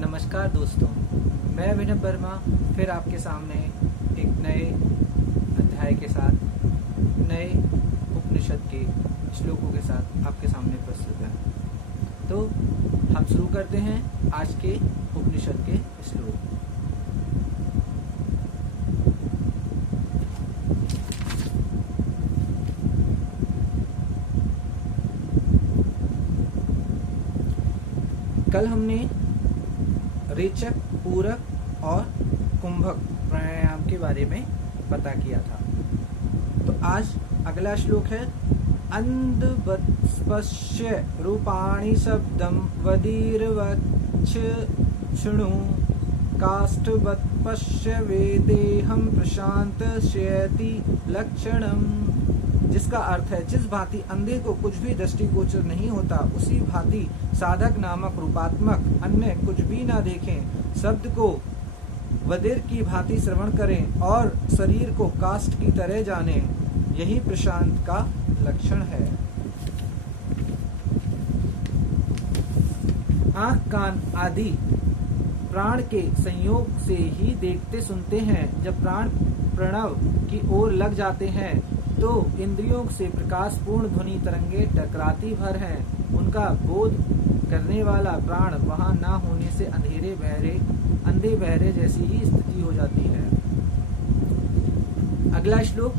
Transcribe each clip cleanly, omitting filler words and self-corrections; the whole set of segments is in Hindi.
नमस्कार दोस्तों, मैं अभिनव वर्मा फिर आपके सामने एक नए अध्याय के साथ, नए उपनिषद के श्लोकों के साथ आपके सामने प्रस्तुत है। तो हम शुरू करते हैं आज के उपनिषद के श्लोक। कल हमने रेचक, पूरक और कुंभक प्राणायाम के बारे में पता किया था। तो आज अगला श्लोक है अंधवत्पश्य रूपाणि शब्दं वदीर्वच्छ शृणु काष्ठवत्पश्य वेदेहं प्रशान्तस्यति लक्षणम्। जिसका अर्थ है, जिस भांति अंधे को कुछ भी दृष्टिगोचर नहीं होता, उसी भांति साधक नामक रूपात्मक अन्य कुछ भी ना देखें, शब्द को वदिर की भांति श्रवण करें और शरीर को काष्ठ की तरह जाने, यही प्रशांत का लक्षण है। आंख, कान आदि प्राण के संयोग से ही देखते सुनते हैं। जब प्राण प्रणव की ओर लग जाते हैं तो इंद्रियों से प्रकाशपूर्ण ध्वनि तरंगे टकराती भर हैं। उनका बोध करने वाला प्राण वहां ना होने से अंधे बहरे जैसी ही स्थिति हो जाती है। अगला श्लोक,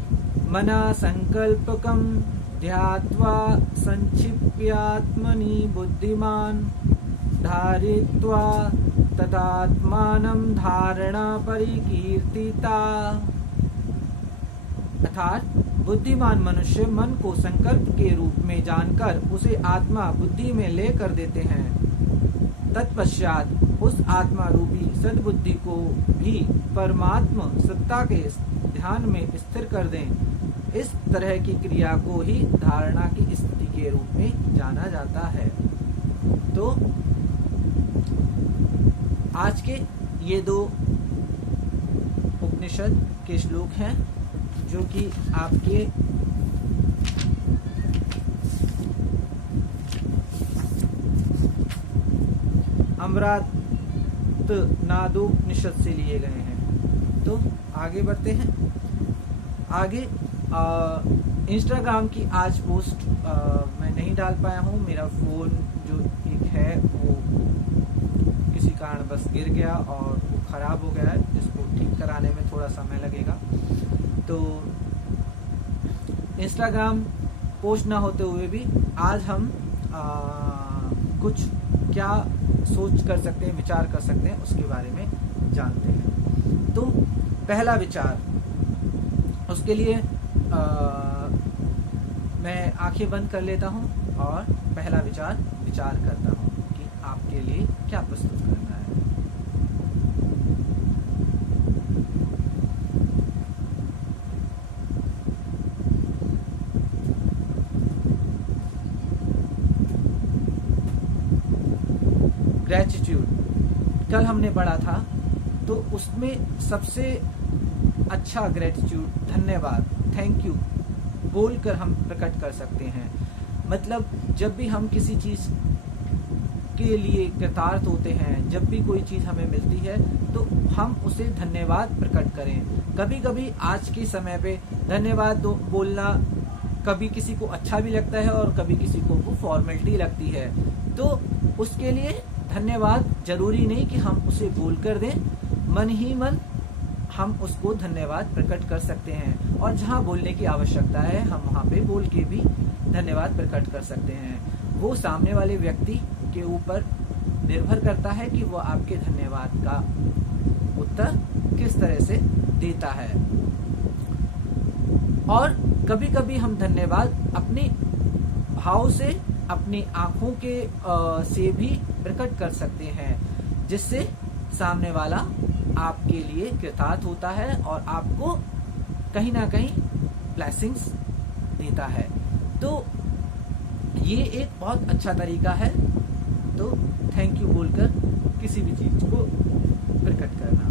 मना संकल्पकम ध्यात्वा संक्षिप्यात्मनि बुद्धिमान धारित्वा तदात्मानं धारणा परिकीर्तिता। अर्थात बुद्धिमान मनुष्य मन को संकल्प के रूप में जानकर उसे आत्मा बुद्धि में ले कर देते हैं। तत्पश्चात उस आत्मा रूपी सद्बुद्धि को भी परमात्मा सत्ता के ध्यान में स्थिर कर दें। इस तरह की क्रिया को ही धारणा की स्थिति के रूप में जाना जाता है। तो आज के ये दो उपनिषद के श्लोक हैं जो कि आपके अमृत नादोपनिषद से लिए गए हैं। तो आगे बढ़ते हैं। आगे इंस्टाग्राम की आज पोस्ट मैं नहीं डाल पाया हूँ। मेरा फोन जो एक है वो किसी कारणवश गिर गया और वो खराब हो गया है, जिसको ठीक कराने में थोड़ा समय लगेगा। तो इंस्टाग्राम पोस्ट ना होते हुए भी आज हम कुछ क्या सोच कर सकते हैं, विचार कर सकते हैं, उसके बारे में जानते हैं। तो पहला विचार, उसके लिए मैं आंखें बंद कर लेता हूं और पहला विचार करता हूं कि आपके लिए क्या प्रस्तुत करना है। ग्रेटिट्यूड कल हमने पढ़ा था, तो उसमें सबसे अच्छा ग्रेटिट्यूड धन्यवाद, थैंक यू बोलकर हम प्रकट कर सकते हैं। मतलब जब भी हम किसी चीज के लिए कृतार्थ होते हैं, जब भी कोई चीज हमें मिलती है तो हम उसे धन्यवाद प्रकट करें। कभी कभी आज के समय पे धन्यवाद बोलना कभी किसी को अच्छा भी लगता है और कभी किसी को वो फॉर्मेलिटी लगती है। तो उसके लिए धन्यवाद जरूरी नहीं कि हम उसे बोल कर दें, मन ही मन हम उसको धन्यवाद प्रकट कर सकते हैं। और जहाँ बोलने की आवश्यकता है हम वहाँ पे बोल के भी धन्यवाद प्रकट कर सकते हैं। वो सामने वाले व्यक्ति के ऊपर निर्भर करता है कि वो आपके धन्यवाद का उत्तर किस तरह से देता है। और कभी कभी हम धन्यवाद अपने भाव से, अपनी आंखों के से भी प्रकट कर सकते हैं, जिससे सामने वाला आपके लिए कृतार्थ होता है और आपको कहीं ना कहीं ब्लेसिंग्स देता है। तो ये एक बहुत अच्छा तरीका है। तो थैंक यू बोलकर किसी भी चीज को प्रकट करना,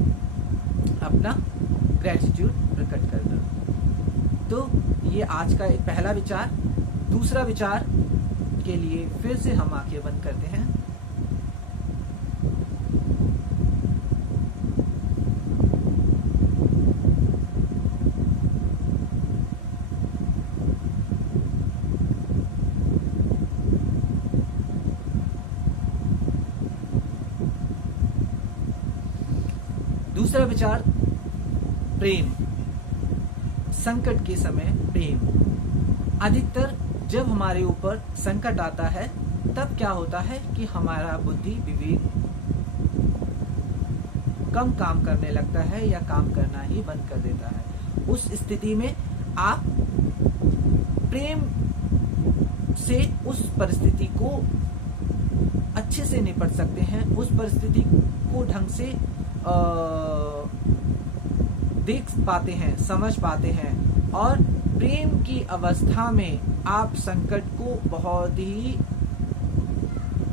अपना ग्रेटिट्यूड प्रकट करना। तो ये आज का एक पहला विचार। दूसरा विचार के लिए फिर से हम आंखें बंद करते हैं दूसरा विचार, प्रेम। संकट के समय प्रेम। अधिकतर जब हमारे ऊपर संकट आता है तब क्या होता है कि हमारा बुद्धि विवेक कम काम करने लगता है या काम करना ही बंद कर देता है। उस स्थिति में आप प्रेम से उस परिस्थिति को अच्छे से निपट सकते हैं, उस परिस्थिति को ढंग से देख पाते हैं, समझ पाते हैं, और प्रेम की अवस्था में आप संकट को बहुत ही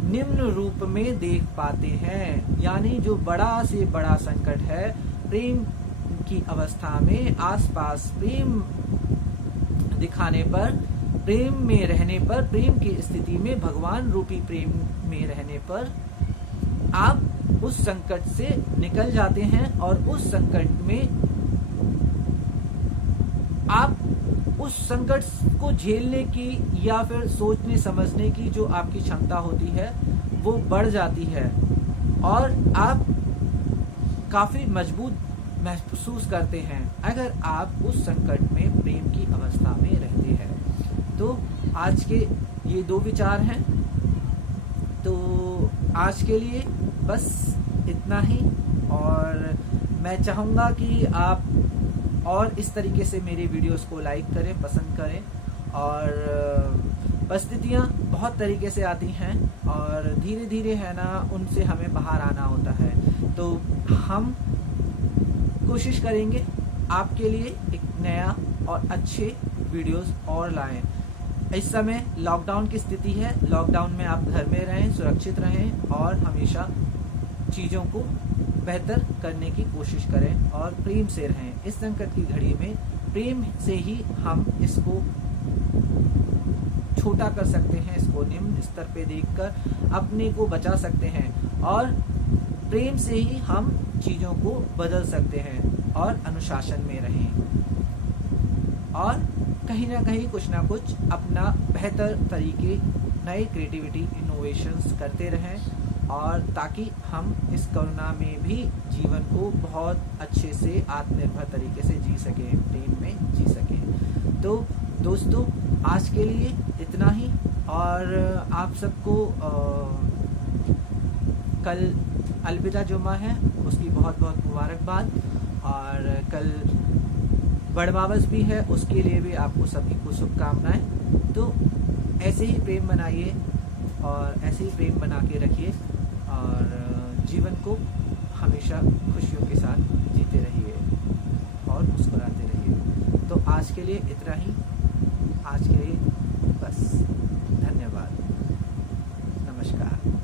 निम्न रूप में देख पाते हैं। यानी जो बड़ा से बड़ा संकट है, प्रेम की अवस्था में आसपास प्रेम दिखाने पर, प्रेम में रहने पर, प्रेम की स्थिति में, भगवान रूपी प्रेम में रहने पर आप उस संकट से निकल जाते हैं, और उस संकट में आप उस संकट को झेलने की या फिर सोचने समझने की जो आपकी क्षमता होती है वो बढ़ जाती है, और आप काफी मजबूत महसूस करते हैं अगर आप उस संकट में प्रेम की अवस्था में रहते हैं। तो आज के ये 2 विचार हैं। तो आज के लिए बस इतना ही, और मैं चाहूँगा कि आप और इस तरीके से मेरे वीडियोस को लाइक करें, पसंद करें। और परिस्थितियाँ बहुत तरीके से आती हैं और धीरे धीरे है ना उनसे हमें बाहर आना होता है। तो हम कोशिश करेंगे आपके लिए एक नया और अच्छे वीडियोस और लाएं। इस समय लॉकडाउन की स्थिति है, लॉकडाउन में आप घर में रहें, सुरक्षित रहें और हमेशा चीज़ों को बेहतर करने की कोशिश करें और प्रेम से रहें। इस संकट की घड़ी में प्रेम से ही हम इसको छोटा कर सकते हैं, इसको निम्न स्तर पे देखकर अपने को बचा सकते हैं, और प्रेम से ही हम चीज़ों को बदल सकते हैं और अनुशासन में रहें, और कहीं ना कहीं कुछ ना कुछ अपना बेहतर तरीके, नए क्रिएटिविटी, इनोवेशंस करते रहें, और ताकि हम इस कोरोना में भी जीवन को बहुत अच्छे से आत्मनिर्भर तरीके से जी सकें, प्रेम में जी सकें। तो दोस्तों आज के लिए इतना ही, और आप सबको कल अलविदा जुम्मा है उसकी बहुत बहुत मुबारकबाद, और कल बड़बावस भी है, उसके लिए भी आपको सभी को शुभकामनाएं। तो ऐसे ही प्रेम बनाइए और ऐसे ही प्रेम बना के रखिए, और जीवन को हमेशा खुशियों के साथ जीते रहिए और मुस्कुराते रहिए। तो आज के लिए इतना ही, आज के लिए बस। धन्यवाद, नमस्कार।